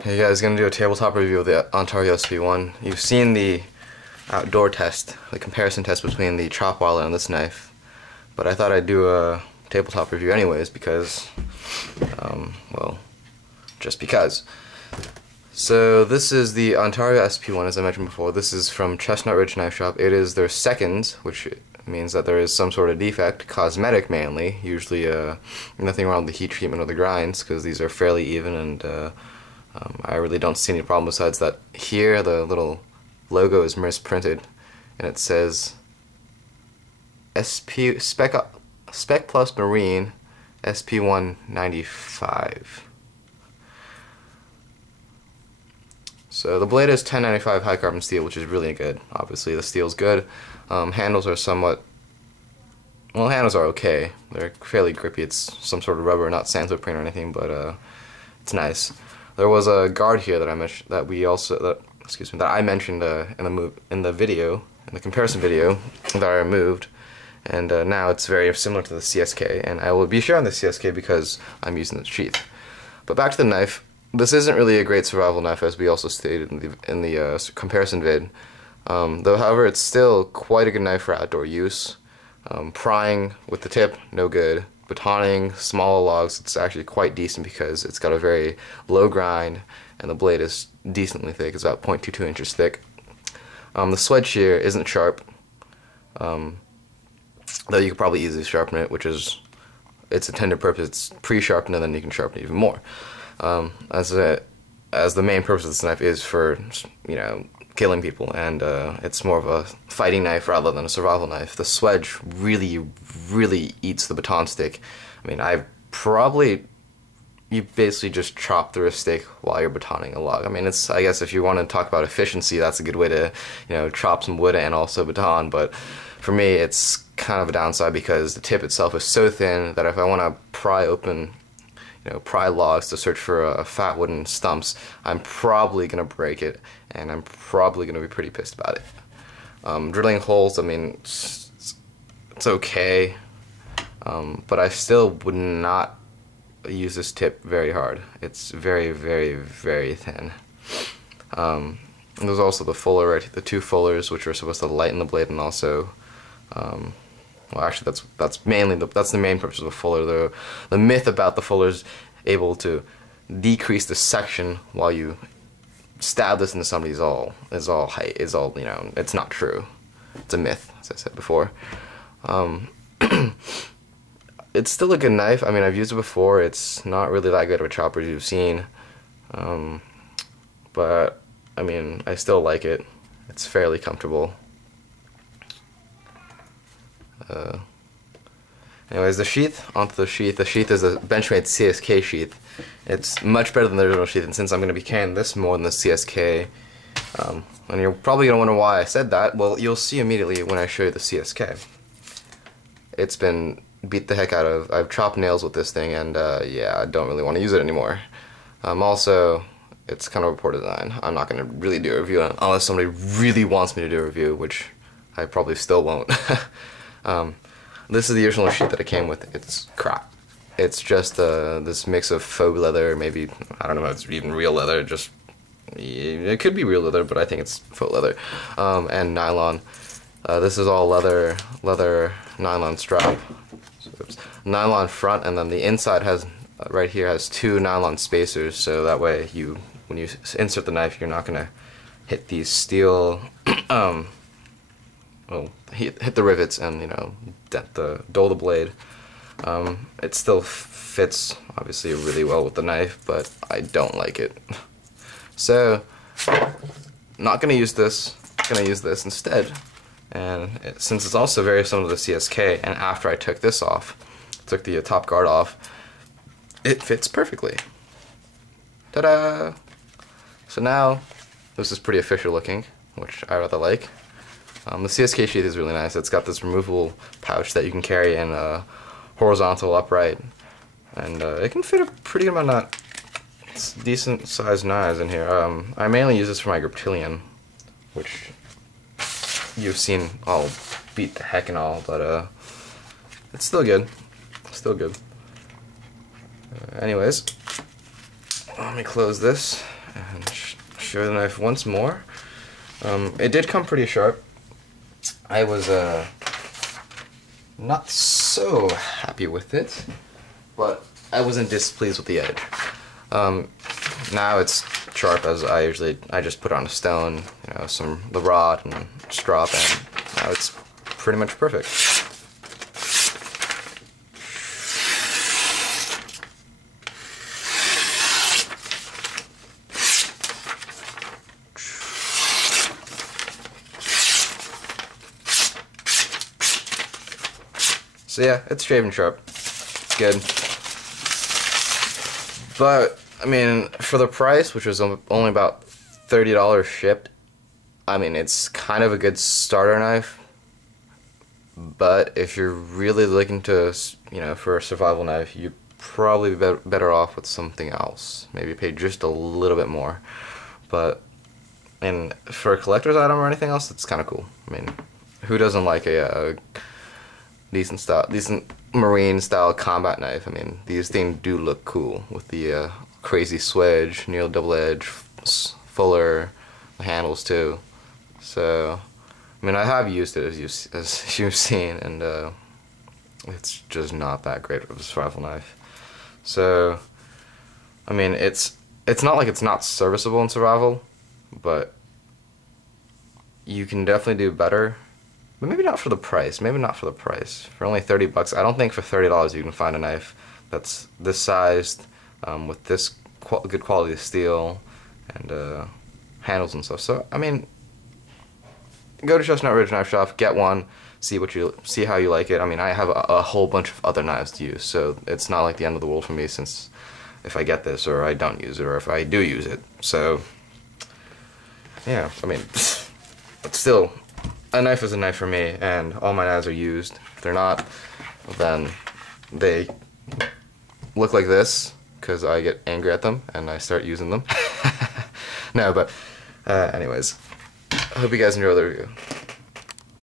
Hey guys, gonna do a tabletop review of the Ontario SP-1. You've seen the outdoor test, the comparison test between the chop wallet and this knife, but I thought I'd do a tabletop review anyways because, well, just because. So this is the Ontario SP-1, as I mentioned before. This is from Chestnut Ridge Knife Shop. It is their second, which means that there is some sort of defect, cosmetic mainly, usually nothing wrong with the heat treatment or the grinds, because these are fairly even, and I really don't see any problem besides that here the little logo is misprinted and it says Spec Plus Marine SP-195. So the blade is 1095 high carbon steel, which is really good. Obviously the steel's good. Handles are somewhat, well, handles are okay. They're fairly grippy. It's some sort of rubber, not sandpaper or anything, but it's nice. There was a guard here that I mentioned, that I mentioned in the video, in the comparison video that I removed, and now it's very similar to the CSK, and I will be sharing the CSK because I'm using the sheath. But back to the knife. This isn't really a great survival knife, as we also stated in the comparison vid. Though, however, it's still quite a good knife for outdoor use. Prying with the tip, no good. Batoning small logs, it's actually quite decent because it's got a very low grind and the blade is decently thick. It's about 0.22 inches thick. The swedge here isn't sharp, though you could probably easily sharpen it, which is its intended purpose. It's pre-sharpened and then you can sharpen it even more. As the main purpose of this knife is for, you know, killing people, and it's more of a fighting knife rather than a survival knife. The swedge really eats the baton stick. I mean, you basically just chop through a stick while you're batoning a log. I mean, I guess if you want to talk about efficiency, that's a good way to, you know, chop some wood and also baton, but for me it's kind of a downside because the tip itself is so thin that if I want to pry logs to search for fat wooden stumps, I'm probably gonna break it, and I'm probably gonna be pretty pissed about it. Drilling holes, I mean, it's okay, but I still would not use this tip very hard. It's very thin. There's also the fuller, right? The two fullers, which are supposed to lighten the blade, and also well, actually, that's the main purpose of a fuller. The myth about the fuller is able to decrease the section while you stab this into somebody is all you know. It's not true. It's a myth, as I said before. It's still a good knife. I mean, I've used it before. It's not really that good of a chopper as you've seen, but I mean, I still like it. It's fairly comfortable. Anyways, the sheath, onto the sheath. The sheath is a Benchmade CSK sheath. It's much better than the original sheath, and since I'm going to be carrying this more than the CSK, and you're probably going to wonder why I said that, well, you'll see immediately when I show you the CSK. It's been beat the heck out of. I've chopped nails with this thing, and yeah, I don't really want to use it anymore. Also, it's kind of a poor design. I'm not going to really do a review unless somebody really wants me to do a review, which I probably still won't. This is the original sheath that it came with. It's crap. It's just this mix of faux leather, maybe, I don't know if it's even real leather, it could be real leather, but I think it's faux leather, and nylon. This is all leather nylon strap. So it's nylon front, and then the inside has, right here, has two nylon spacers, so that way when you insert the knife, you're not going to hit these steel, well, hit the rivets and, you know, dull the blade. It still fits, obviously, really well with the knife, but I don't like it. So, not gonna use this. Gonna use this instead. And since it's also very similar to the CSK, and after I took this off, took the top guard off, it fits perfectly. Ta-da! So now, this is pretty official looking, which I rather like. The CSK sheath is really nice. It's got this removable pouch that you can carry in horizontal, upright, and it can fit a pretty good amount of decent sized knives in here. I mainly use this for my Griptilian, which you've seen all beat the heck and all, but it's still good. Still good. Anyways, let me close this and show the knife once more. It did come pretty sharp. I was not so happy with it, but I wasn't displeased with the edge. Now it's sharp as I just put on a stone, you know, the rod and strop, and now it's pretty much perfect. So yeah, it's shaving sharp. It's good. But, I mean, for the price, which was only about $30 shipped, I mean, it's kind of a good starter knife. But if you're really looking to, you know, for a survival knife, you'd probably be better off with something else. Maybe pay just a little bit more. But, and for a collector's item or anything else, it's kind of cool. I mean, who doesn't like a decent marine style combat knife? I mean, these things do look cool with the crazy swedge, near double edge, fuller, the handles too. So, I mean, I have used it as you've seen, and it's just not that great of a survival knife. So, I mean, it's not like it's not serviceable in survival, but you can definitely do better. But maybe not for the price. Maybe not for the price. For only 30 bucks, I don't think for $30 you can find a knife that's this sized, with this good quality of steel and handles and stuff. So I mean, go to Chestnut Ridge Knife Shop, get one, see how you like it. I mean, I have a whole bunch of other knives to use, so it's not like the end of the world for me since if I get this or I don't use it or if I do use it. So yeah, I mean, but still, a knife is a knife for me, and all my knives are used. If they're not, then they look like this because I get angry at them and I start using them. No, but anyways, I hope you guys enjoy the review.